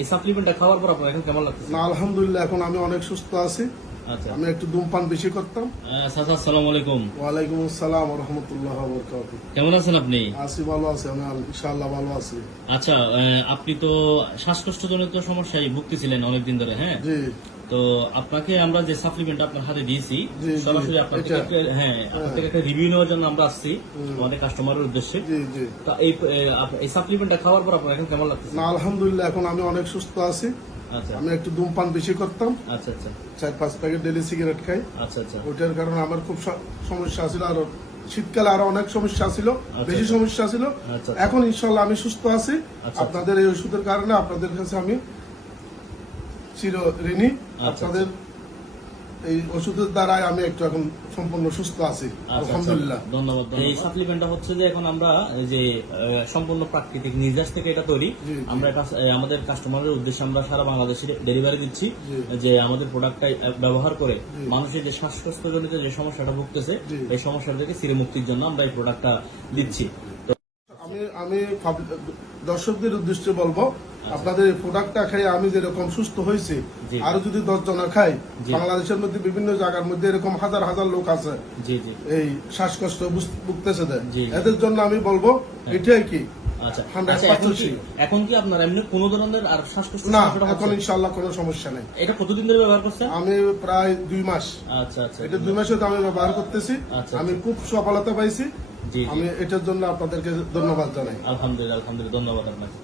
এই সাপ্লিমেন্টটা খাওয়ার পর আপনার এখন কেমন লাগছে? না, আলহামদুলিল্লাহ এখন আমি অনেক সুস্থ আছি। আচ্ছা, আমি একটু ধূমপান বেশি করতাম। চাচা আসসালামু আলাইকুম। ওয়ালাইকুম আসসালাম ওয়া রাহমাতুল্লাহি ওয়া বারাকাতুহু। কেমন আছেন আপনি? আছি, ভালো আছি, আমি ইনশাআল্লাহ ভালো আছি। আচ্ছা, আপনি তো শ্বাসকষ্টজনিত সমস্যায় ভুগতেছিলেন অনেকদিন ধরে, হ্যাঁ? জি তো আপনাকে আমরা যে সাপ্লিমেন্ট আপনার হাতে দিয়েছি, জি, জি, সরাসরি আপনার থেকে আপনার থেকে একটা রিভিউ নেওয়ার জন্য আমরা আসছি আমাদের কাস্টমারের উদ্দেশ্যে। জি জি। তা এই সাপ্লিমেন্টটা খাওয়ার পর আপনার এখন কেমন লাগছে? না, আলহামদুলিল্লাহ এখন আমি অনেক সুস্থ আছি। আচ্ছা আমি একটু ধূমপান বেশি করতাম, আচ্ছা আচ্ছা 4-5 প্যাকেট ডেলি সিগারেট খাই। আচ্ছা আচ্ছা ওইটার কারণে আমার খুব সমস্যা ছিল, আর শীতকালে আরো অনেক সমস্যা ছিল, বেশি সমস্যা ছিল। আচ্ছা। এখন ইনশাআল্লাহ আমি সুস্থ আছি। আচ্ছা। আপনাদের এই ওষুধের কারণে আপনাদের কাছে আমি চির ঋণী। আচ্ছা। আপনাদের এই ওষুধের দ্বারাই আমি একটু এখন সম্পূর্ণ সুস্থ আছি, আলহামদুলিল্লাহ। ধন্যবাদ। এই সাপ্লিমেন্টটা হচ্ছে যে এখন আমরা এই যে সম্পূর্ণ প্রাকৃতিক নির্যাস থেকে এটা তৈরি। জি, জি। আমরা এটা আমাদের কাস্টমারের উদ্দেশ্যে আমরা সারা বাংলাদেশে ডেলিভারি দিচ্ছি। জি। যে আমাদের প্রোডাক্টটা ব্যবহার করে জি। মানুষের যে শ্বাসকষ্টজনিত যে সমস্যাটা ভুগতেছে, জি। এই সমস্যা থেকে চিরমুক্তির জন্য আমরা এই প্রোডাক্টটা দিচ্ছি। তো আমি দর্শকদের উদ্দেশ্যে বলবো, আপনাদের এই প্রোডাক্টটা খাই আমি যেরকম সুস্থ হয়েছি, জি। আরো যদি 10 জনা খাই, জি। বাংলাদেশের মধ্যে বিভিন্ন জায়গার মধ্যে এরকম হাজার হাজার লোক আছে জি জি এই শ্বাসকষ্ট ভুগতেছে, জি। এদের জন্য আমি বলবো এটাই কি আচ্ছা 100% এখন কি আপনার এমনি কোনো ধরনের আর শ্বাসকষ্ট না, সমস্যাটা এখন হচ্ছে? ইনশাআল্লাহ কোনো সমস্যা নেই। এটা কতদিন ধরে ব্যবহার করছেন? আমি প্রায় 2 মাস, আচ্ছা আচ্ছা এটা 2 মাসে তো আমি ব্যবহার করতেছি। আচ্ছা। আমি খুব সফলতা পাইছি। জি, জি। আমি এটার জন্য আপনাদেরকে ধন্যবাদ জানাই। আলহামদুলিল্লাহ আলহামদুলিল্লাহ, ধন্যবাদ আপনাকে।